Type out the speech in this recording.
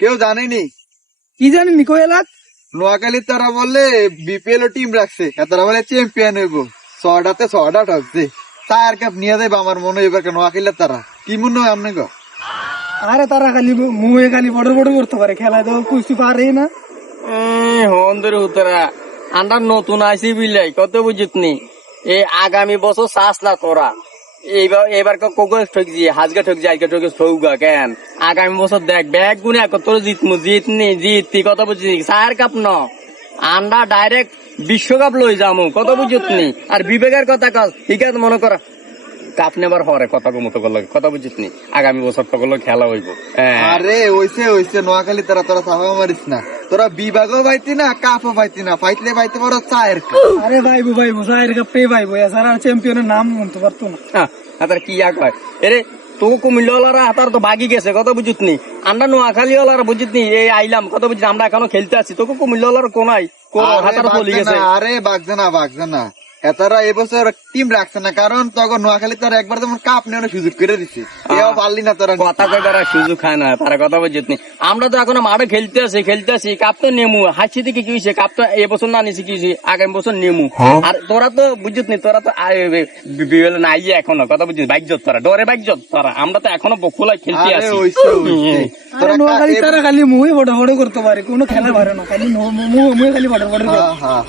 কেউ জানেনি। কি জানি কই এলাক? নোয়াখালী তারা বললে বিপিএল ও টিম রাখছে, তারা বলে চ্যাম্পিয়ন হইব। 6টাতে 6টা ঠকছে। 4 কাপ নিয়ে যাবে আমার মনে হয় এবার নোয়াখালী তারা। কি মনে হয় আপনি গো? আরে তারা খালি মুয়ে খালি বড় বড় করতে পারে, খেলা তো কুস্তি পারে না। হন্দের উত্তরা আমরা নতুন আইসি বিলাই কত বুঝিতনি এই আগামী বছর চাষ না তোরা এবার কোকো ঠকছি হাজগা ঠকছি আজকে ঠকে সৌগা কেন আগামী বছর দেখ ব্যাগ গুনে তোর জিততি কত বুঝছি 4 কাপ ন আমরা ডাইরেক্ট বিশ্বকাপ লই যামু কত বুঝিতনি। আর বিবেকের কথা কল ঠিক আছে মনে কর কাপ নেবার হরে কথা মতো করলো কথা বুঝিতনি আগামী বছর তো করলো খেলা হইব। আরে ওইসে নোয়াখালী তারা তোরা সাফা মারিস না, তোরা বিভাগও পাইতি না কাপও পাইতি না, পাইতলে পাইতে পারো 4 কাপ। আরে ভাইবো 4 কাপ পে ভাইবো, এছাড়া চ্যাম্পিয়নের নাম বলতে পারতো না। তার কি কয় এরে তো কুমিল্লাওয়ালারা হাতার তো বাগি গেছে কথা বুঝিতনি। আমরা নোয়াখালীওয়ালারা বুঝিতনি এই আইলাম কত বুঝি আমরা এখনো খেলতে আছি তোকে কুমিল্লাওয়ালার কোনাই হাতার চলে গেছে। আরে বাগছে না এতারা এবছর টিম রাখছে না, কারণ তখন নোয়াখালী তারা একবার যেমন কাপ নেওয়ার সুযোগ করে দিচ্ছে, এও পারলি না তোরা। কথা কই তারা সুযোগ খায় না, তারা কথা বুঝিতনি। আমরা তো এখনো মাঠে খেলতে আছি কাপ তো নেমু হাসি থেকে কি হয়েছে কাপ তো এবছর না নিছি কি আগামী বছর নেমু। আর তোরা তো বুঝিতনি তোরা তো নাই এখনো কথা বুঝিস বাইকজত তোরা ডরে বাইকজত তোরা, আমরা তো এখনো বকুলাই খেলতে আছি। নোয়াখালী তারা খালি মুয়ে বড় বড় করতে পারে, কোনো খেলা পারে না, খালি মুয়ে খালি বড় বড়। হ্যাঁ